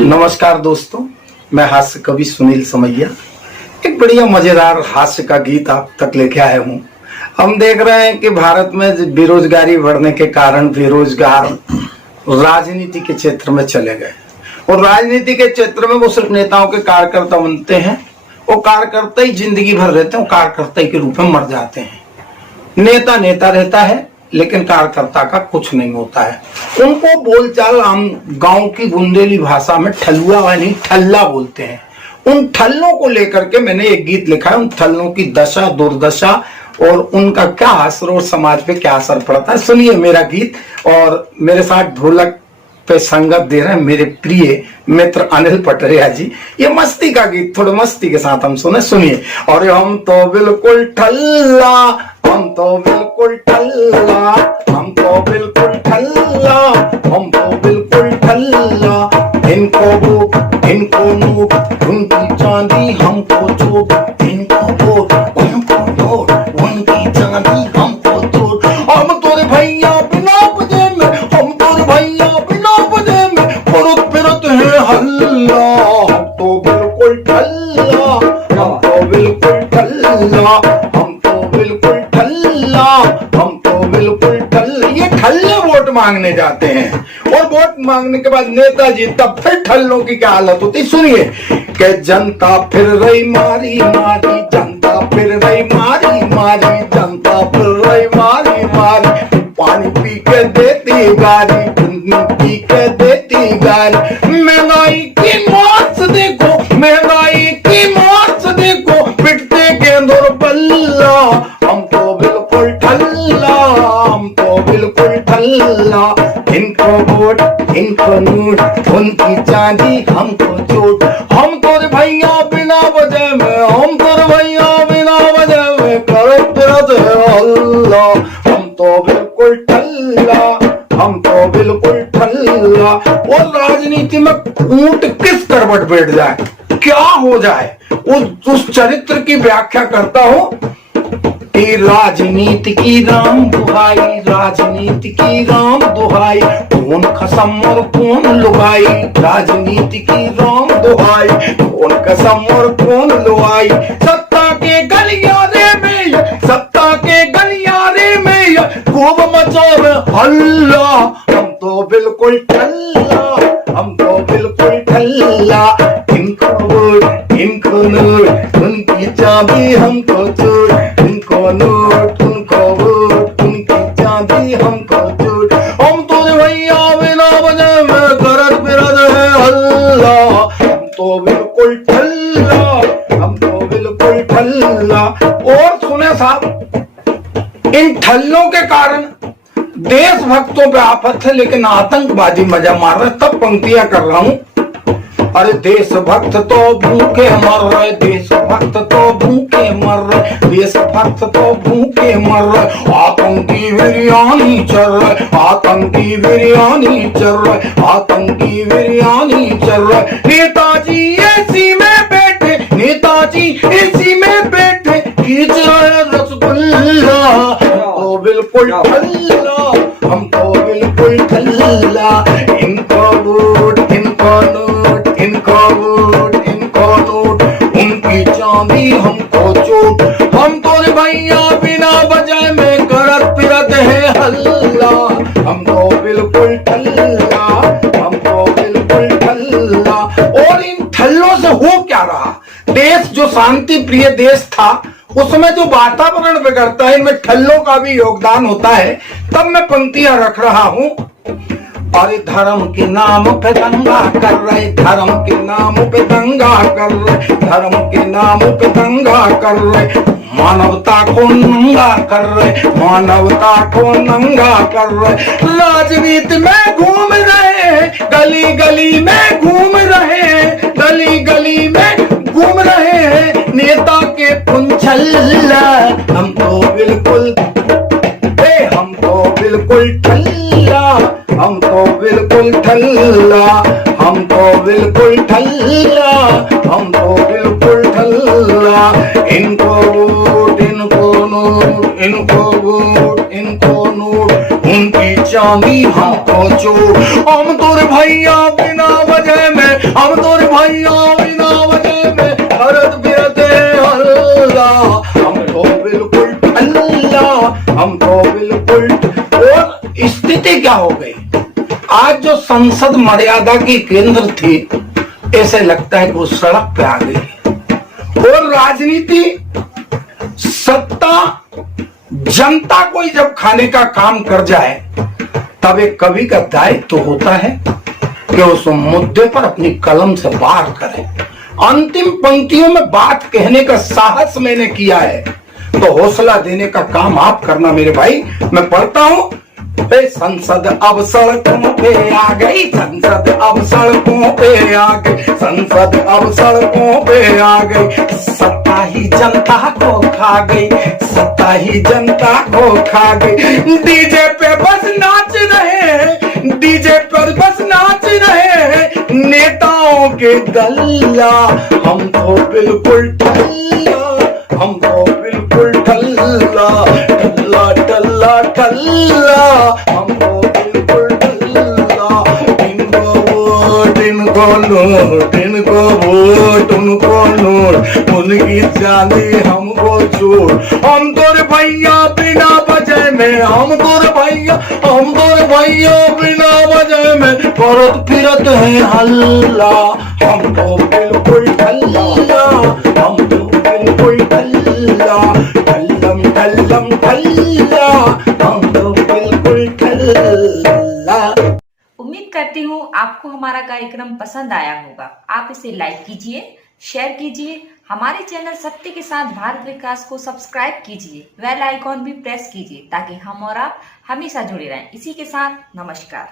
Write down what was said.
नमस्कार दोस्तों, मैं हास्य कवि सुनील समैया एक बढ़िया मजेदार हास्य का गीत आप तक लेके आया हूँ। हम देख रहे हैं कि भारत में बेरोजगारी बढ़ने के कारण बेरोजगार राजनीति के क्षेत्र में चले गए और राजनीति के क्षेत्र में वो सिर्फ नेताओं के कार्यकर्ता बनते हैं। वो कार्यकर्ता ही जिंदगी भर रहते हैं, वो कार्यकर्ता के रूप में मर जाते हैं। नेता नेता रहता है लेकिन कार्यकर्ता का कुछ नहीं होता है। उनको बोलचाल हम गांव की बुंदेली भाषा में ठल्लुआ यानी ठल्ला बोलते हैं। उन ठल्लों को लेकर के मैंने एक गीत लिखा है। उन ठल्लों की दशा दुर्दशा और उनका क्या असर और समाज पे क्या असर पड़ता है। सुनिए मेरा गीत। और मेरे साथ ढोलक पे संगत दे रहे हैं मेरे प्रिय मित्र अनिल पटरिया जी। ये मस्ती का गीत, थोड़ा मस्ती के साथ हम सुनिए। और हम तो बिल्कुल ठल्ला, हम तो बिल्कुल ठल्ला, हम तो बिल्कुल ठल्ला, हम तो बिल्कुल ठल्ला। इनको वो इनको नोट, उनकी चांदी हमको चोट। इनको वोट उनको नोट, उनकी चांदी हमको चोट। हम तोरे भैया बिना बजे में, हम तोरे भैया बिना बजे में फुरुत फिरत है हल्ला। हम तो बिल्कुल ठल्ला, हम तो बिल्कुल ठल्ला, हम तो बिल्कुल ठल्ला, हम तो बिल्कुल ठल्ला। ये ठल्ले वोट मांगने जाते हैं और वोट मांगने के बाद नेताजी तब फिर ठल्लों की क्या हालत होती सुनिए। कि जनता फिर रही मारी मारी, जनता फिर रही मारी मारी, जनता फिर रही मारी मारी। पानी पी के देती गारी, पी के देती गारी। महंगाई की मौत देखो, महंगाई की मौत देखो, पिटते गेंद और बल्ला। हम तो बिल्कुल ठल्ला, हम तो बिल्कुल ठल्ला। इनको वोट इनको नोट, उनकी चांदी हमको चोट। हम तो भैया बिना वजह में, हम तो भैया बिना वजह में करते अल्लाह। हम तो बिल्कुल ठल्ला, हम तो बिल्कुल ठल्ला। और राजनीति में ऊंट किस करवट बैठ जाए, क्या हो जाए, उस चरित्र की व्याख्या करता हूं। राजनीति की राम दुहाई, राजनीति की राम दुहाई, कौन खसम और कौन लुगाई। राजनीति की राम दुहाई, कौन कसम और कौन लुगाई। सत्ता के गलियारे में, सत्ता के गलियारे में खूब मचावे हल्ला। हम तो बिल्कुल ठल्ला, हम तो बिल्कुल ठल्ला। इनको वोट इनको नोट, उनकी चाबी हमको चोट। इनको नोट उनको वोट, उनकी चाबी हमको चोट। हम तो भैया बिना वजह में करत फिरत है हल्ला। हम तो बिल्कुल ठल्ला, हम तो बिल्कुल ठल्ला। और सुने साहब, इन ठल्लों के कारण देशभक्तों पे आफत है लेकिन आतंकवादी मजा मार रहे। तब पंक्तियां कर रहा हूं। अरे देशभक्त तो भूखे मर रहे, देशभक्त तो भूखे मर रहे, देशभक्त तो भूखे मर रहे। आतंकी बिरयानी चल रहे, आतंकी बिरयानी चल रहे, आतंकी बिरयानी चल रहे। नेताजी एसी में बैठे, नेताजी एसी में बैठे, खींच रहे रसगुल्ला। तो बिल्कुल ठल्ला, हम तो बिल्कुल ठल्ला। इनको वोट इनको नोट, इनको वोट इनको नोट, उनकी चांदी हमको चोट। हम तो भैया बिना वजह में करत फिरत है हल्ला। हम तो बिल्कुल ठल्ला, हम तो बिल्कुल ठल्ला। और इन ठल्लों से हो क्या रहा। देश जो शांति प्रिय देश था उसमें जो वातावरण बिगड़ता है, इनमें ठल्लों का भी योगदान होता है। तब मैं पंक्तियां रख रहा हूं। और धर्म के नाम पे दंगा कर रहे, धर्म के नाम पे दंगा कर रहे, धर्म के नाम पे दंगा कर रहे। मानवता को नंगा कर रहे, मानवता को नंगा कर रहे। राजनीति में घूम रहे, गली गली में घूम रहे, गली गली में घूम रहे नेता के पुंछल्ला। हम तो बिल्कुल हम तो बिल्कुल ठल्ला, हम तो बिल्कुल ठल्ला, हम तो बिल्कुल ठल्ला, हम तो बिल्कुल ठल्ला। इनको वोट इनको नोट, इनको वोट इनको नोट, उनकी चांदी हमको चोट। हम तोरे भैया बिना वजह में, हम तोरे भैया बिना वजह में हरत फिरते हल्ला, हम तो बिल्कुल ठल्ला, हम तो बिल्कुल। और स्थिति क्या हो गई, आज जो संसद मर्यादा की केंद्र थी, ऐसे लगता है कि वो सड़क पे आ गई। और राजनीति, सत्ता, जनता कोई जब खाने का काम कर जाए, तब एक कवि का दायित्व तो होता है कि उस मुद्दे पर अपनी कलम से वार करे। अंतिम पंक्तियों में बात कहने का साहस मैंने किया है, तो हौसला देने का काम आप करना मेरे भाई। मैं पढ़ता हूं, संसद अब सड़कों पे आ गई, संसद अब सड़कों पे आ गई, संसद अब सड़कों पे आ गई। सत्ता ही जनता को खा गई, सत्ता ही जनता को खा गई। डीजे पे बस नाच रहे, डीजे पर बस नाच रहे नेताओं के दल्ला। हम तो बिल्कुल ठल्ला, हम तो बिल्कुल ठल्ला, ठल्ला ठल्ला ठल्ला, हम तो बिल्कुल ठल्ला। इनको वोट इनको नोट, इनको वोट उनको नोट, उनकी चांदी हमको चोट। हम तोरे भैया बिना वजह में, हम तोरे भैया, हम तोरे भैया बिना वजह में करत फिरत है हल्ला। हम तो बिल्कुल ठल्ला, हम तो बिल्कुल ठल्ला, ठल्लम ठल्लम ठल्ला, हम तो बिल्कुल ठल्ला। उम्मीद करती हूँ आपको हमारा कार्यक्रम पसंद आया होगा। आप इसे लाइक कीजिए, शेयर कीजिए, हमारे चैनल सत्य के साथ भारत विकास को सब्सक्राइब कीजिए, बेल आइकॉन भी प्रेस कीजिए ताकि हम और आप हमेशा जुड़े रहें। इसी के साथ नमस्कार।